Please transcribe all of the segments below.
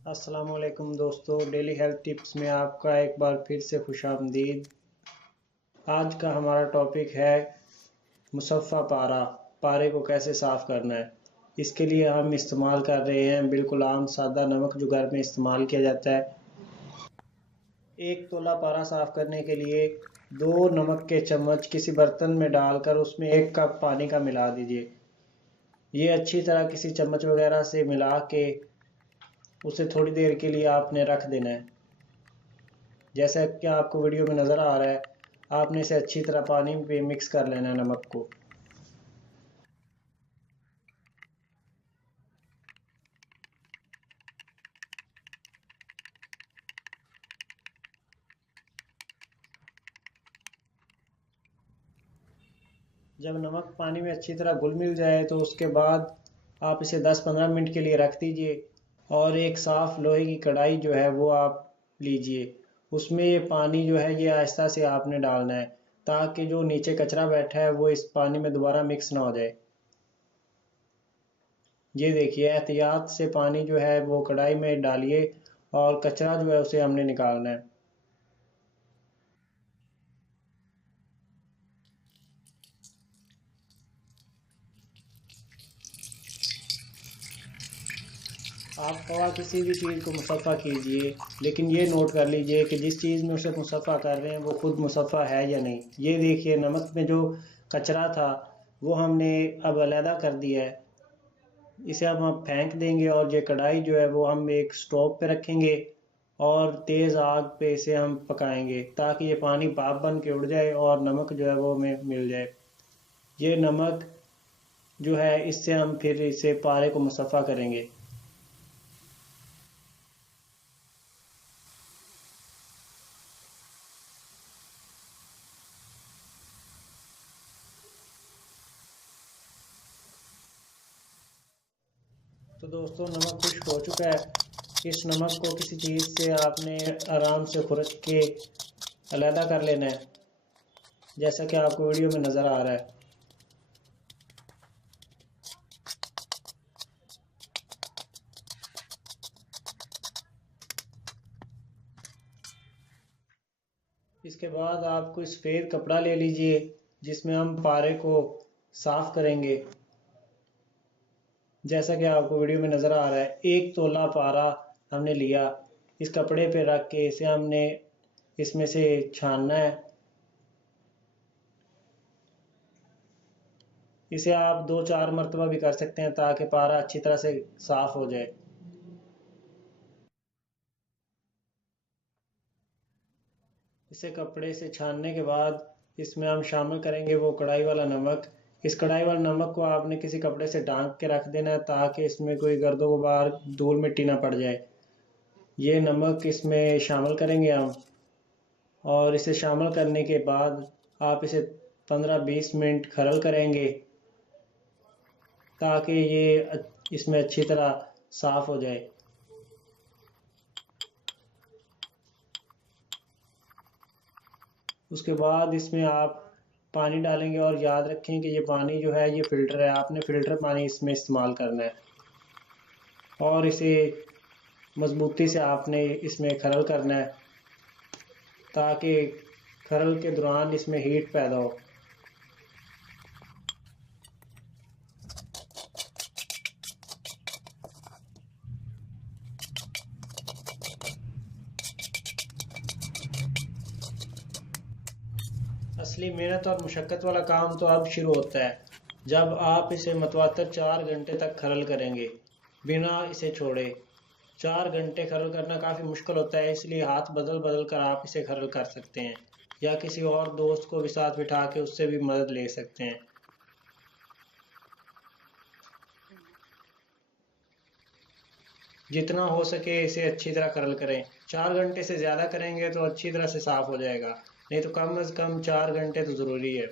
अस्सलामुअलैकुम दोस्तों, daily health tips में आपका एक बार फिर से खुशामदीद। आज का हमारा टॉपिक है मुसफ़्फ़ा पारा। पारे को कैसे साफ़ करना है। इसके लिए हम इस्तेमाल कर रहे हैं बिल्कुल आम सादा नमक जो घर में इस्तेमाल किया जाता है। एक तोला पारा साफ़ करने के लिए 2 नमक के चम्मच किसी बर्तन में डालकर उसमें 1 कप पानी का मिला दीजिए। ये अच्छी तरह किसी चम्मच वगैरह से मिला के उसे थोड़ी देर के लिए आपने रख देना है। जैसा कि आपको वीडियो में नज़र आ रहा है, आपने इसे अच्छी तरह पानी में मिक्स कर लेना है नमक को। जब नमक पानी में अच्छी तरह घुल मिल जाए तो उसके बाद आप इसे 10-15 मिनट के लिए रख दीजिए और एक साफ़ लोहे की कढ़ाई जो है वो आप लीजिए। उसमें ये पानी जो है ये आहिस्ता से आपने डालना है ताकि जो नीचे कचरा बैठा है वो इस पानी में दोबारा मिक्स ना हो जाए। ये देखिए, एहतियात से पानी जो है वो कढ़ाई में डालिए और कचरा जो है उसे हमने निकालना है। आप कवा किसी भी चीज़ को मुसफ़्फ़ा कीजिए, लेकिन ये नोट कर लीजिए कि जिस चीज़ में उसे मुसफ़्फ़ा कर रहे हैं वो खुद मुसफ़्फ़ा है या नहीं। ये देखिए, नमक में जो कचरा था वो हमने अब अलहदा कर दिया है। इसे अब हम फेंक देंगे और ये कढ़ाई जो है वो हम एक स्टोव पे रखेंगे और तेज़ आग पे इसे हम पकाएंगे ताकि ये पानी भाप बन के उड़ जाए और नमक जो है वो हमें मिल जाए। ये नमक जो है इससे हम फिर इसे पारे को मुसफ़्फ़ा करेंगे। तो दोस्तों, नमक खुश्क हो चुका है। इस नमक को किसी चीज़ से आपने आराम से खुरच के अलहदा कर लेना है, जैसा कि आपको वीडियो में नज़र आ रहा है। इसके बाद आप कोई सफ़ेद कपड़ा ले लीजिए जिसमें हम पारे को साफ़ करेंगे। जैसा कि आपको वीडियो में नज़र आ रहा है, 1 तोला पारा हमने लिया। इस कपड़े पे रख के इसे हमने इसमें से छानना है। इसे आप 2-4 मरतबा भी कर सकते हैं ताकि पारा अच्छी तरह से साफ़ हो जाए। इसे कपड़े से छानने के बाद इसमें हम शामिल करेंगे वो कढ़ाई वाला नमक। इस कढ़ाई वाले नमक को आपने किसी कपड़े से ढांक के रख देना है ताकि इसमें कोई गर्दो गुबार धूल मिट्टी ना पड़ जाए। ये नमक इसमें शामिल करेंगे हम, और इसे शामिल करने के बाद आप इसे 15-20 मिनट खरल करेंगे ताकि ये इसमें अच्छी तरह साफ़ हो जाए। उसके बाद इसमें आप पानी डालेंगे और याद रखें कि ये पानी जो है ये फ़िल्टर है। आपने फ़िल्टर पानी इसमें इस्तेमाल करना है और इसे मज़बूती से आपने इसमें खरल करना है ताकि खरल के दौरान इसमें हीट पैदा हो। असली मेहनत और मुशक्क़त वाला काम तो अब शुरू होता है, जब आप इसे मतवातर 4 घंटे तक खरल करेंगे बिना इसे छोड़े। 4 घंटे खरल करना काफ़ी मुश्किल होता है, इसलिए हाथ बदल बदल कर आप इसे खरल कर सकते हैं या किसी और दोस्त को भी साथ बिठा के उससे भी मदद ले सकते हैं। जितना हो सके इसे अच्छी तरह खरल करें। 4 घंटे से ज़्यादा करेंगे तो अच्छी तरह से साफ़ हो जाएगा, नहीं तो कम अज़ कम 4 घंटे तो ज़रूरी है।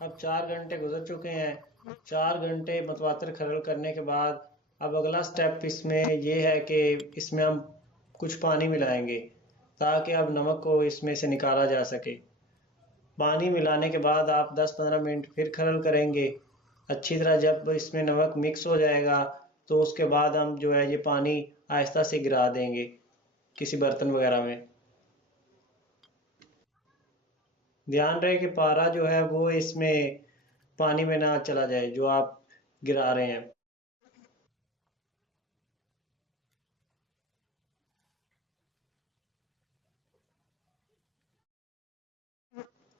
अब 4 घंटे गुजर चुके हैं। 4 घंटे मतवातर खरल करने के बाद अब अगला स्टेप इसमें ये है कि इसमें हम कुछ पानी मिलाएंगे ताकि अब नमक को इसमें से निकाला जा सके। पानी मिलाने के बाद आप 10-15 मिनट फिर खरल करेंगे अच्छी तरह। जब इसमें नमक मिक्स हो जाएगा तो उसके बाद हम जो है ये पानी आहिस्ता से गिरा देंगे किसी बर्तन वगैरह में। ध्यान रहे कि पारा जो है वो इसमें पानी में ना चला जाए जो आप गिरा रहे हैं।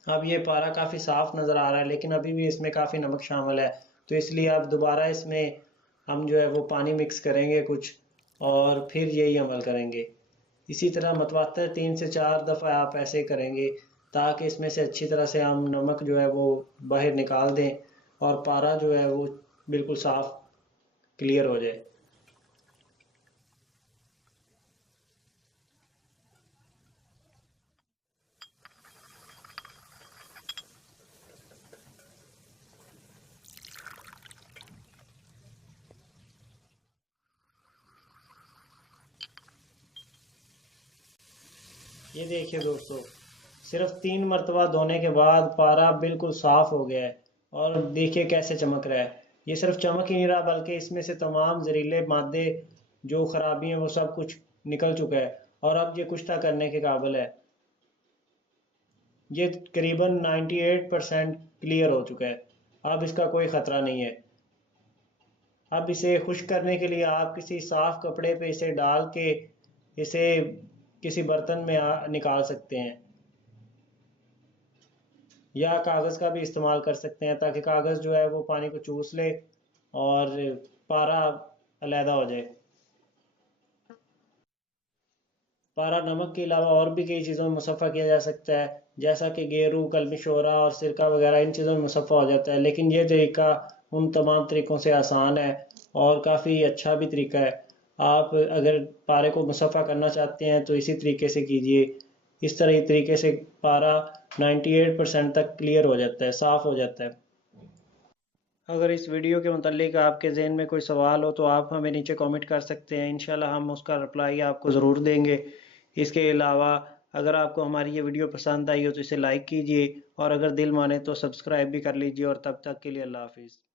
अब ये पारा काफ़ी साफ नज़र आ रहा है लेकिन अभी भी इसमें काफ़ी नमक शामिल है, तो इसलिए अब दोबारा इसमें हम जो है वो पानी मिक्स करेंगे कुछ और फिर यही अमल करेंगे। इसी तरह मतवातर 3 से 4 दफ़ा आप ऐसे करेंगे ताकि इसमें से अच्छी तरह से हम नमक जो है वो बाहर निकाल दें और पारा जो है वो बिल्कुल साफ क्लियर हो जाए। ये देखिए दोस्तों, सिर्फ 3 मरतबा धोने के बाद पारा बिल्कुल साफ हो गया है और देखिए कैसे चमक रहा है। ये सिर्फ चमक ही नहीं रहा बल्कि इसमें से तमाम जहरीले मादे जो खराबी हैं वो सब कुछ निकल चुका है और अब ये कुश्ता करने के काबिल है। ये करीबन 98% क्लियर हो चुका है। अब इसका कोई ख़तरा नहीं है। अब इसे खुश्क करने के लिए आप किसी साफ कपड़े पे इसे डाल के इसे किसी बर्तन में निकाल सकते हैं या कागज़ का भी इस्तेमाल कर सकते हैं ताकि कागज़ जो है वो पानी को चूस ले और पारा अलहदा हो जाए। पारा नमक के अलावा और भी कई चीज़ों में मुसफ़ा किया जा सकता है जैसा कि गेरू, कलमी शोरा और सिरका वगैरह, इन चीज़ों में मुसफ़ा हो जाता है, लेकिन ये तरीका उन तमाम तरीक़ों से आसान है और काफ़ी अच्छा भी तरीका है। आप अगर पारे को मुसफ़ा करना चाहते हैं तो इसी तरीके से कीजिए। इस तरह तरीके से पारा 98% तक क्लियर हो जाता है, साफ़ हो जाता है। अगर इस वीडियो के मुतालिक आपके ज़हन में कोई सवाल हो तो आप हमें नीचे कमेंट कर सकते हैं, इंशाल्लाह हम उसका रिप्लाई आपको ज़रूर देंगे। इसके अलावा अगर आपको हमारी ये वीडियो पसंद आई हो तो इसे लाइक कीजिए और अगर दिल माने तो सब्सक्राइब भी कर लीजिए और तब तक के लिए अल्लाह हाफिज़।